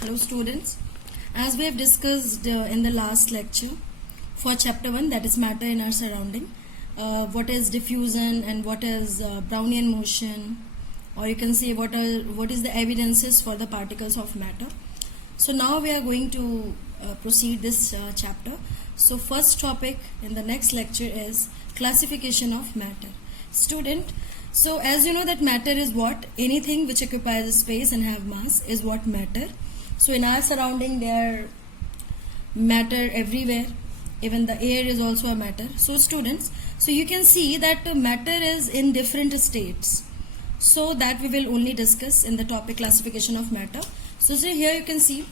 Hello students, as we have discussed in the last lecture for chapter 1, that is matter in our surrounding, what is diffusion and what is Brownian motion, or you can say what is the evidences for the particles of matter. So now we are going to proceed this chapter. So first topic in the next lecture is classification of matter. Student, so as you know that matter is what? Anything which occupies a space and have mass is what matter. So in our surrounding there are matter everywhere, even the air is also a matter. So students, so you can see that matter is in different states. So that we will only discuss in the topic classification of matter. So here you can see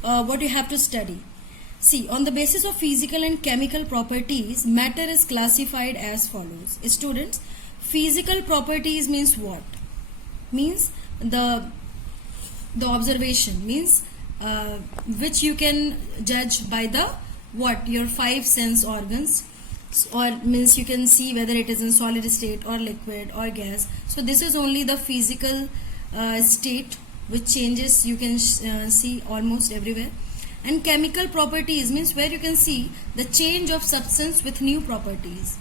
what you have to study. See, on the basis of physical and chemical properties, matter is classified as follows. Students, physical properties means what? Means the observation, means which you can judge by the what? Your 5 sense organs, or means you can see whether it is in solid state or liquid or gas. So this is only the physical state which changes you can see almost everywhere. And chemical properties means where you can see the change of substance with new properties.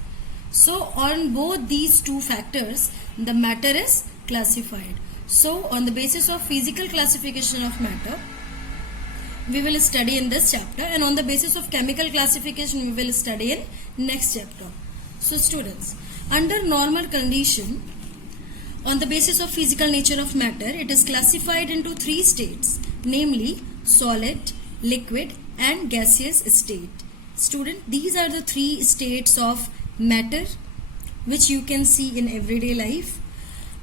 So on both these two factors the matter is classified. So on the basis of physical classification of matter we will study in this chapter, and on the basis of chemical classification we will study in next chapter. So students, under normal condition, on the basis of physical nature of matter, it is classified into 3 states, namely solid, liquid and gaseous state. Student, these are the 3 states of matter which you can see in everyday life,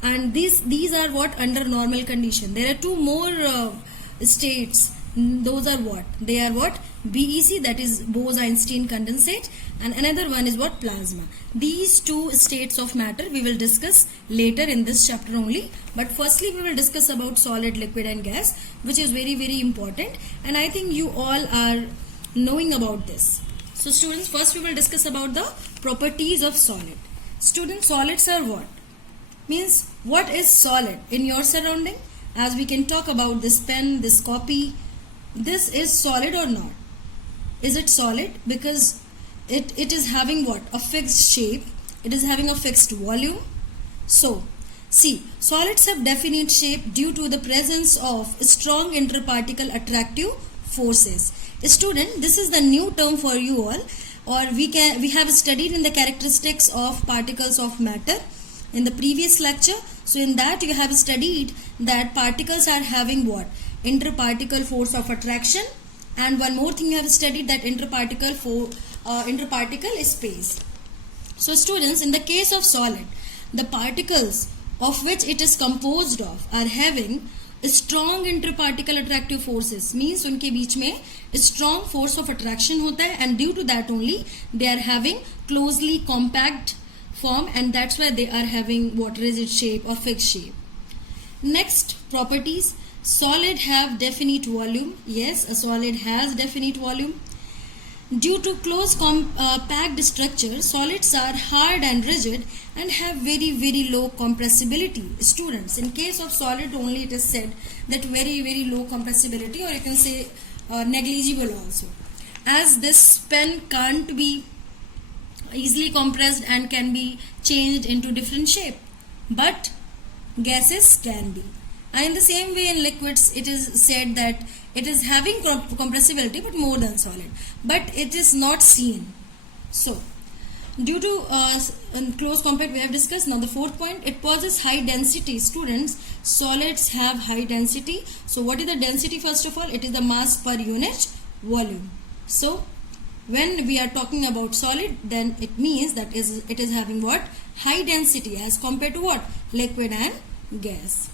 and these are what under normal condition. There are 2 more states. Those are what? They are what? BEC, that is Bose-Einstein condensate, and another one is what? Plasma. These 2 states of matter we will discuss later in this chapter only, but firstly we will discuss about solid, liquid and gas, which is very very important, and I think you all are knowing about this. So students, first we will discuss about the properties of solid. Students, solids are what? Means what is solid in your surrounding? As we can talk about this pen, this copy, this is solid or not? Is it solid? Because it is having what? A fixed shape. It is having a fixed volume. So see, solids have definite shape due to the presence of strong interparticle attractive forces. Student, this is the new term for you all, or we have studied in the characteristics of particles of matter in the previous lecture. So in that you have studied that particles are having what? Interparticle force of attraction, and one more thing you have studied, that interparticle space. So students, in the case of solid, the particles of which it is composed of are having strong interparticle attractive forces, means उनके बीच में strong force of attraction होता है, and due to that only they are having closely compact form, and that's why they are having what? Rigid shape or fixed shape. Next properties, solid have definite volume. Yes, a solid has definite volume. Due to close packed structure, solids are hard and rigid and have very very low compressibility. Students, in case of solid only it is said that very very low compressibility, or you can say negligible also, as this pen can't be easily compressed and can be changed into different shape, but gases can be. And in the same way in liquids it is said that it is having compressibility but more than solid, but it is not seen. So due to close compact we have discussed. Now the 4th point, it possesses high density. Students, solids have high density. So what is the density? First of all, it is the mass per unit volume. So when we are talking about solid, then it means that it is having what? High density as compared to what? Liquid and gas.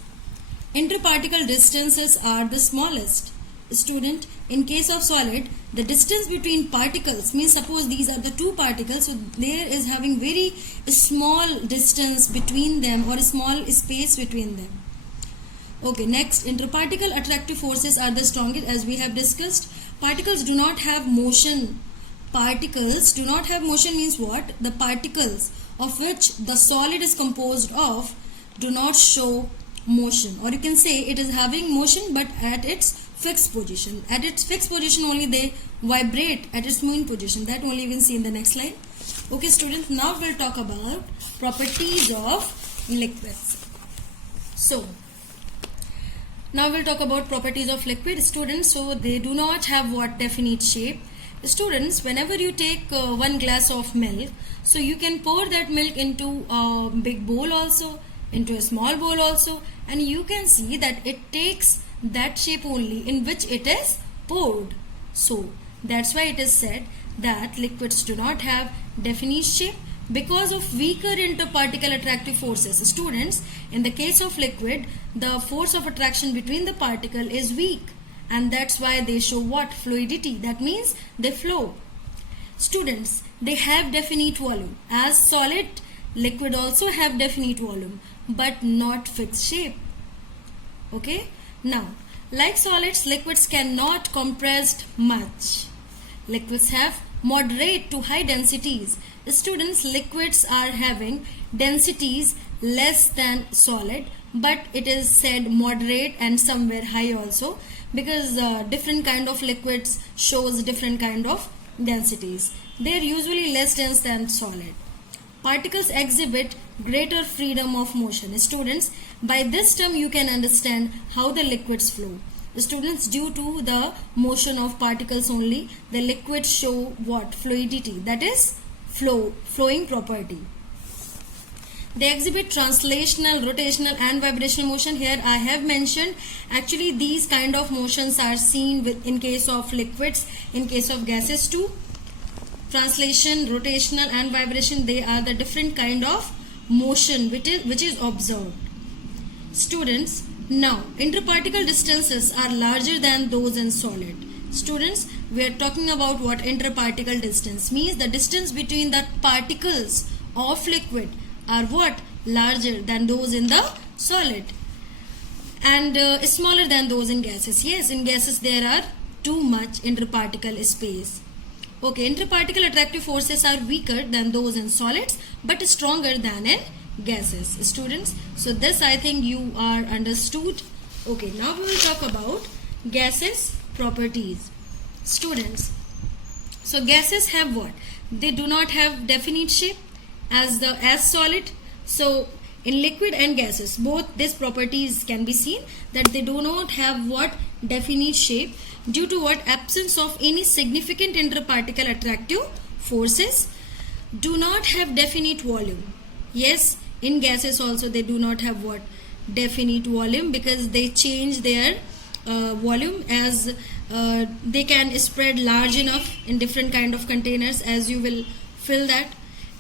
Interparticle distances are the smallest. Student, in case of solid, the distance between particles, means suppose these are the 2 particles, so there is having very small distance between them, or a small space between them. Okay, next, interparticle attractive forces are the strongest, as we have discussed. Particles do not have motion. Particles do not have motion means what? The particles of which the solid is composed of do not show motion, or you can say it is having motion but at its fixed position. At its fixed position only they vibrate at its moving position. That only you can see in the next slide. Okay students, now we'll talk about properties of liquids. So now we'll talk about properties of liquid students. So they do not have what definite shape. Students, whenever you take 1 glass of milk, so you can pour that milk into a big bowl also, into a small bowl also, and you can see that it takes that shape only in which it is poured. So that's why it is said that liquids do not have definite shape because of weaker interparticle attractive forces. Students, in the case of liquid, the force of attraction between the particle is weak, and that's why they show what? Fluidity. That means they flow. Students, they have definite volume. As solid, liquid also have definite volume but not fixed shape. Okay. Now, like solids, liquids cannot compress much. Liquids have moderate to high densities. Students, liquids are having densities less than solid, but it is said moderate and somewhere high also, because different kind of liquids shows different kind of densities. They are usually less dense than solid. Particles exhibit greater freedom of motion. Students, by this term you can understand how the liquids flow. Students, due to the motion of particles only, the liquids show what? Fluidity, that is flowing property. They exhibit translational, rotational and vibrational motion. Here I have mentioned, actually these kind of motions are seen in case of liquids, in case of gases too. Translation, rotational and vibration, they are the different kind of motion which is observed. Students, now interparticle distances are larger than those in solid. Students, we are talking about what interparticle distance means. The distance between the particles of liquid are what? Larger than those in the solid, and smaller than those in gases. Yes, in gases there are too much interparticle space. Okay, interparticle attractive forces are weaker than those in solids but stronger than in gases. Students, so this I think you are understood. Okay, now we will talk about gases properties. Students, so gases have what? They do not have definite shape as solid. So in liquid and gases, both these properties can be seen, that they do not have what? Definite shape, due to what? Absence of any significant interparticle attractive forces. Do not have definite volume. Yes, in gases also they do not have what? Definite volume, because they change their volume as they can spread large enough in different kind of containers as you will fill that.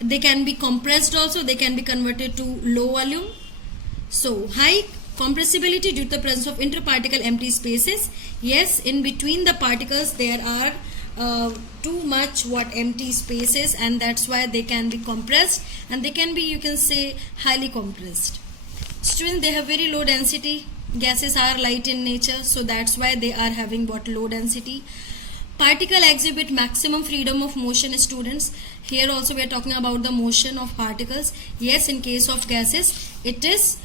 They can be compressed also, they can be converted to low volume. So high compressibility due to the presence of interparticle empty spaces. Yes, in between the particles there are too much what? Empty spaces, and that's why they can be compressed, and they can be, you can say, highly compressed. Students, they have very low density. Gases are light in nature, so that's why they are having what? Low density. Particle exhibit maximum freedom of motion. Students, here also we are talking about the motion of particles. Yes, in case of gases it is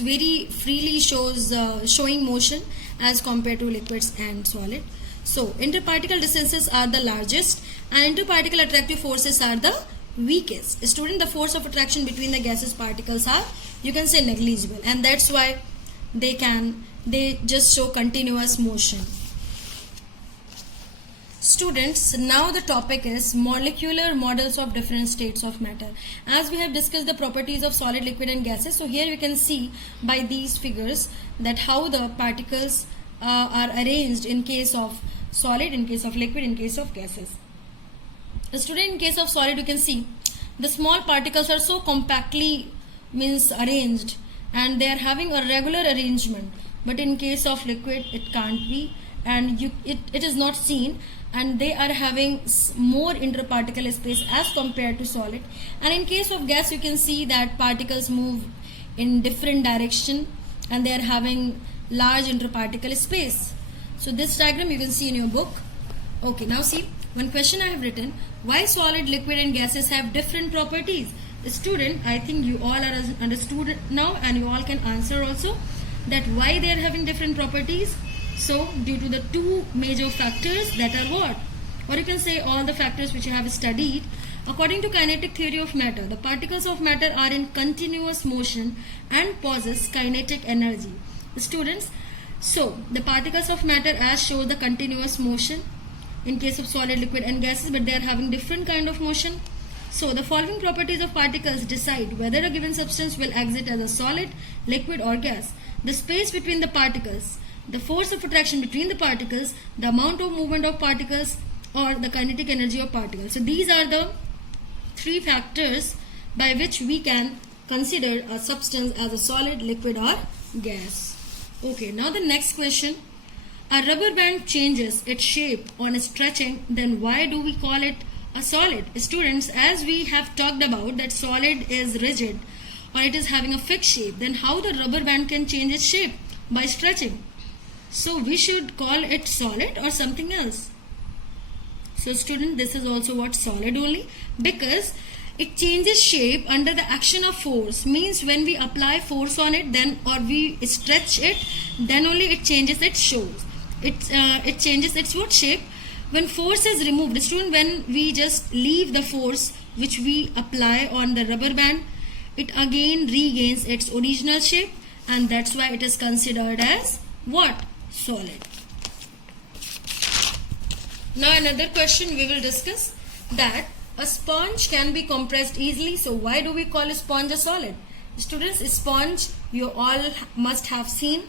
very freely showing motion as compared to liquids and solid. So interparticle distances are the largest and interparticle attractive forces are the weakest. Student, the force of attraction between the gases particles are, you can say, negligible, and that's why they just show continuous motion. Students, now the topic is molecular models of different states of matter. As we have discussed the properties of solid, liquid and gases, so here you can see by these figures that how the particles are arranged in case of solid, in case of liquid, in case of gases. Student, in case of solid you can see the small particles are so compactly arranged and they are having a regular arrangement, but in case of liquid it can't be, and it is not seen, and they are having more interparticle space as compared to solid. And in case of gas you can see that particles move in different direction and they are having large interparticle space. So this diagram you can see in your book. Okay, now see one question I have written: why solid, liquid and gases have different properties? Student, I think you all are understood now, and you all can answer also that why they are having different properties. So due to the two major factors that are what, or you can say all the factors which you have studied. According to kinetic theory of matter, the particles of matter are in continuous motion and possess kinetic energy. Students, so the particles of matter as show the continuous motion in case of solid, liquid and gases, but they are having different kind of motion. So the following properties of particles decide whether a given substance will exist as a solid, liquid or gas. The space between the particles, the force of attraction between the particles, the amount of movement of particles, or the kinetic energy of particles. So these are the three factors by which we can consider a substance as a solid, liquid or gas. Okay, now the next question. A rubber band changes its shape on stretching, then why do we call it a solid? Students, as we have talked about that solid is rigid or it is having a fixed shape, then how the rubber band can change its shape? By stretching. So we should call it solid or something else. So student, this is also what, solid only, because it changes shape under the action of force. Means when we apply force on it, then or we stretch it, then only it changes its shows. It changes its what shape. When force is removed, student, when we just leave the force which we apply on the rubber band, it again regains its original shape, and that's why it is considered as what? Solid. Now another question we will discuss, that a sponge can be compressed easily. So why do we call a sponge a solid? Students, a sponge, you all must have seen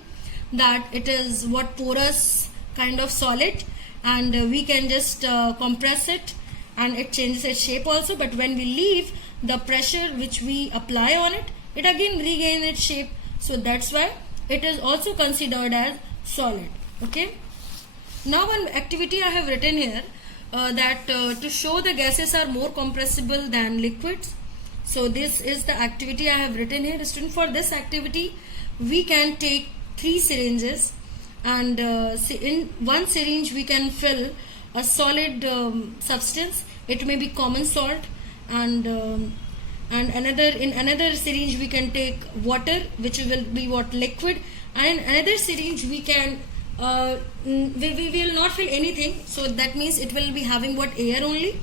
that it is what, porous kind of solid, and we can just compress it and it changes its shape also, but when we leave the pressure which we apply on it, it again regains its shape. So that's why it is also considered as solid. Okay. Now one activity I have written here, that to show the gases are more compressible than liquids. So this is the activity I have written here. Student, for this activity we can take 3 syringes, and in one syringe we can fill a solid substance. It may be common salt, and in another syringe we can take water, which will be what, liquid, and in another syringe we can we will not fill anything, so that means it will be having what, air only.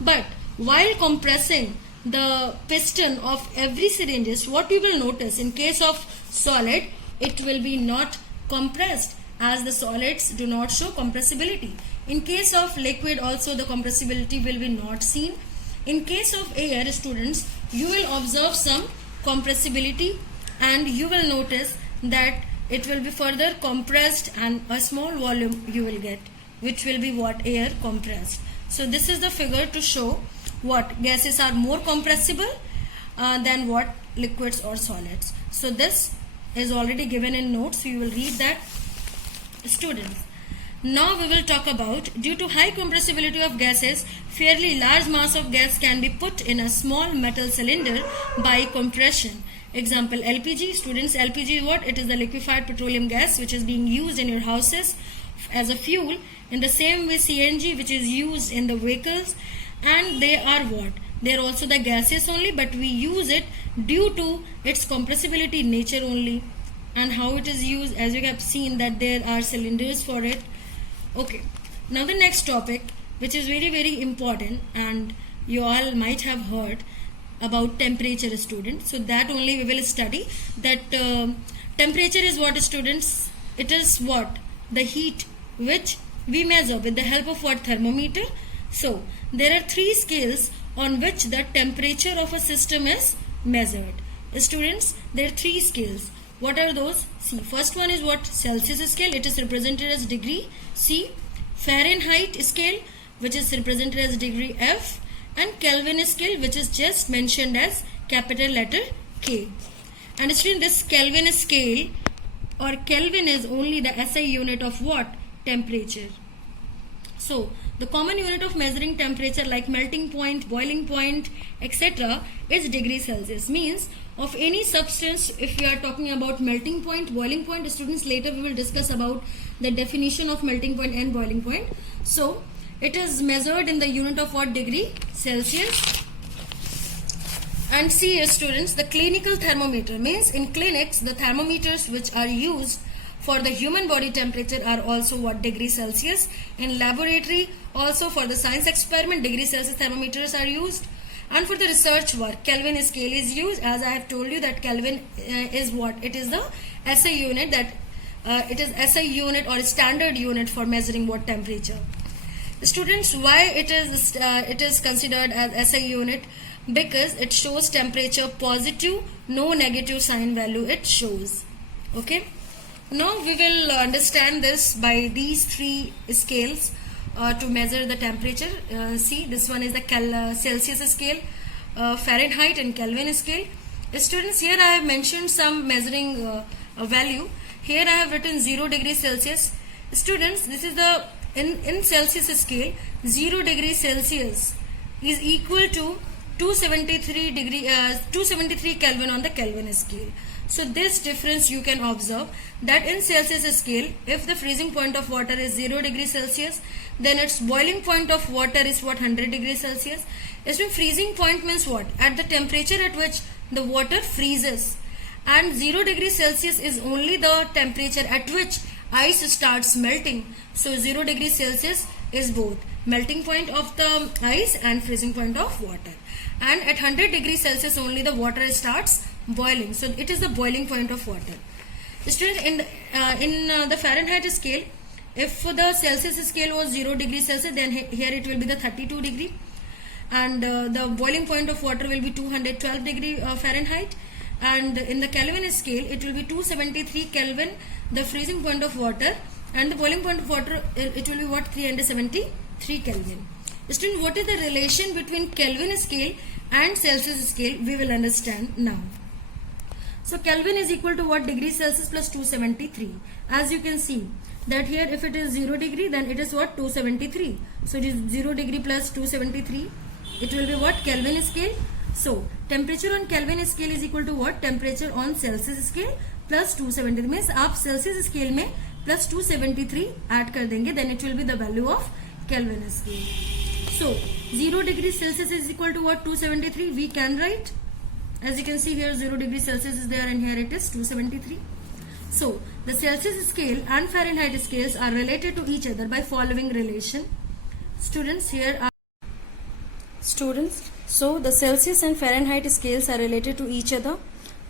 But while compressing the piston of every syringe, what we will notice, in case of solid it will be not compressed, as the solids do not show compressibility. In case of liquid also the compressibility will be not seen. In case of air, students, you will observe some compressibility, and you will notice that it will be further compressed, and a small volume you will get, which will be what, air compressed. So this is the figure to show what, gases are more compressible than what, liquids or solids. So this is already given in notes, so you will read that. Students, now we will talk about, due to high compressibility of gases, fairly large mass of gas can be put in a small metal cylinder by compression. Example, LPG. Students, LPG is what? It is the liquefied petroleum gas which is being used in your houses as a fuel. In the same way, CNG, which is used in the vehicles, and they are what? They are also the gases only, but we use it due to its compressibility nature only. And how it is used, as you have seen that there are cylinders for it. Okay, now the next topic, which is very very important, and you all might have heard about temperature, students. So that only we will study, that temperature is what, students? It is what, the heat which we measure with the help of what, thermometer. So there are 3 scales on which the temperature of a system is measured. Students, there are 3 scales. What are those? See, first one is what, Celsius scale, it is represented as degree C. Fahrenheit scale, which is represented as degree F, and Kelvin scale, which is just mentioned as capital letter K. And student, this Kelvin scale, or Kelvin, is only the SI unit of what? Temperature. So the common unit of measuring temperature, like melting point, boiling point, etc., is degree Celsius. Means of any substance, if we are talking about melting point, boiling point, students, later we will discuss about the definition of melting point and boiling point. So it is measured in the unit of what? Degree Celsius. And see, students, the clinical thermometer means in clinics the thermometers which are used for the human body temperature are also what, degree Celsius. In laboratory also for the science experiment degree Celsius thermometers are used. And for the research work Kelvin scale is used. As I have told you that Kelvin is what? It is the SI unit, that it is SI unit or standard unit for measuring what, temperature. Students, why it is considered as SI unit? Because it shows temperature positive, no negative sign value it shows. Okay. Now we will understand this by these three scales to measure the temperature. See, this one is the Celsius scale, Fahrenheit and Kelvin scale. Students, here I have mentioned some measuring value. Here I have written 0 degree Celsius. Students, this is the in Celsius scale, 0 degree Celsius is equal to 273 Kelvin on the Kelvin scale. So this difference you can observe that in Celsius scale, if the freezing point of water is 0 degree Celsius, then its boiling point of water is what, 100 degree Celsius. So freezing point means what? At the temperature at which the water freezes, and 0 degree Celsius is only the temperature at which ice starts melting. So 0 degree Celsius is both melting point of the ice and freezing point of water. And at 100 degree Celsius only the water starts boiling. So it is the boiling point of water. Students, in the Fahrenheit scale, if the Celsius scale was 0 degree Celsius, then here it will be the 32 degree. And the boiling point of water will be 212 degree Fahrenheit. And in the Kelvin scale, it will be 273 Kelvin, the freezing point of water, and the boiling point of water, it will be what, 373 Kelvin. Student, what is the relation between Kelvin scale and Celsius scale? We will understand now. So Kelvin is equal to what, degree Celsius plus 273. As you can see that here, if it is 0 degree, then it is what, 273. So it is 0 degree plus 273. It will be what, Kelvin scale. So temperature on Kelvin scale is equal to what, temperature on Celsius scale plus 273. means आप Celsius scale में plus 273 add कर देंगे, then it will be the value of Kelvin scale. So 0 degree Celsius is equal to what, 273. We can write, as you can see here, 0 degree Celsius is there and here it is 273. So the Celsius scale and Fahrenheit scales are related to each other by following relation. Students, here are so the Celsius and Fahrenheit scales are related to each other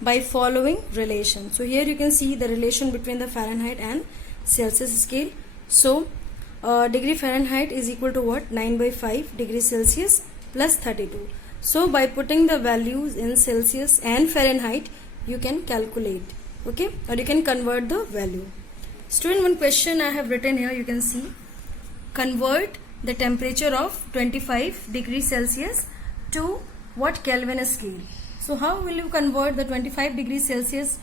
by following relation. So here you can see the relation between the Fahrenheit and Celsius scale. So degree Fahrenheit is equal to what, 9 by 5 degree Celsius plus 32. So by putting the values in Celsius and Fahrenheit, you can calculate, okay, or you can convert the value. Student, one question I have written here, you can see, convert the temperature of 25 degrees Celsius to what, Kelvin scale. So how will you convert the 25 degrees Celsius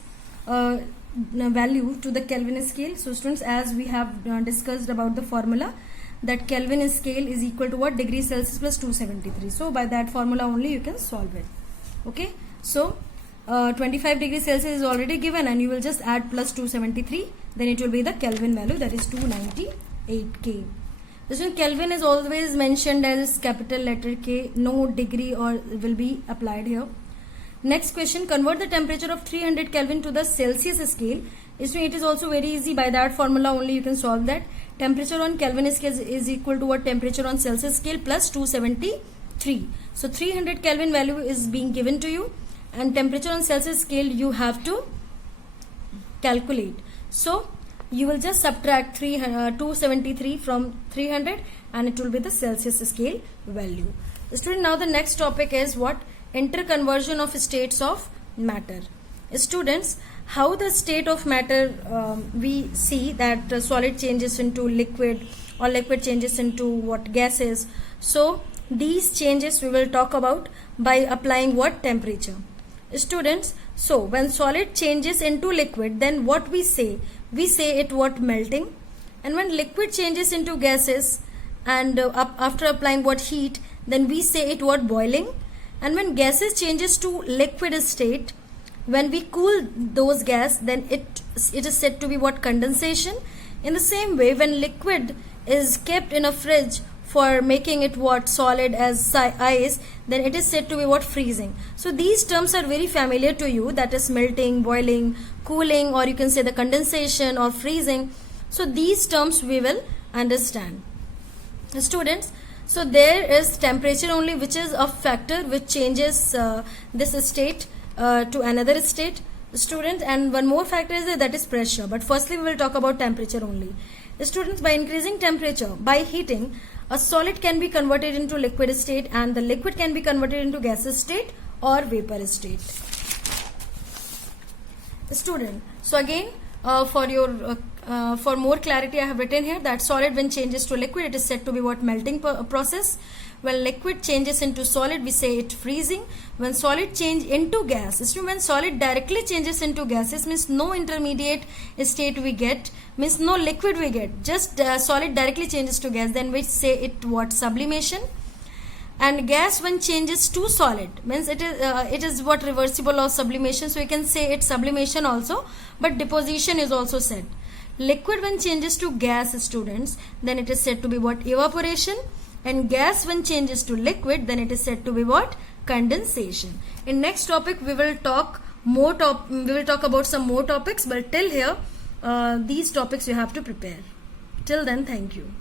value to the Kelvin scale? So students, as we have discussed about the formula, that Kelvin scale is equal to what, degree Celsius plus 273. So by that formula only you can solve it. Okay. So 25 degrees Celsius is already given and you will just add plus 273. Then it will be the Kelvin value, that is 298 K. So Kelvin is always mentioned as capital letter K. No degree or will be applied here. Next question, convert the temperature of 300 Kelvin to the Celsius scale. It is also very easy. By that formula only you can solve that. Temperature on Kelvin scale is equal to what, temperature on Celsius scale plus 273. So 300 Kelvin value is being given to you and temperature on Celsius scale you have to calculate. So you will just subtract 273 from 300 and it will be the Celsius scale value. Student, now the next topic is what, interconversion of states of matter. Students, how the state of matter, we see that solid changes into liquid or liquid changes into what, gases. So these changes we will talk about by applying what, temperature. Students, so when solid changes into liquid, then what we say it what, melting. And when liquid changes into gases and after applying what, heat, then we say it what, boiling. And when gases changes to liquid state, when we cool those gas, then it is said to be what, condensation. In the same way, when liquid is kept in a fridge for making it what solid as ice, then it is said to be what freezing. So these terms are very familiar to you, that is melting, boiling, cooling, or you can say the condensation or freezing. So these terms we will understand. Students, so there is temperature only, which is a factor which changes this state to another state, student, and one more factor is that is pressure. But firstly we will talk about temperature only. Students, by increasing temperature, by heating, a solid can be converted into liquid state, and the liquid can be converted into gaseous state or vapor state. Student, so again for more clarity I have written here that solid when changes to liquid, it is said to be what melting process. When liquid changes into solid, we say it freezing. When solid change into gas, when solid directly changes into gases, means no intermediate state we get, means no liquid we get, just solid directly changes to gas, then we say it what sublimation. And gas when changes to solid, means it is what reversible or sublimation, so you can say it sublimation also, but deposition is also said. Liquid when changes to gas, students, then it is said to be what evaporation. And gas when changes to liquid, then it is said to be what condensation. In next topic we will talk about some more topics, but till here these topics you have to prepare. Till then, thank you.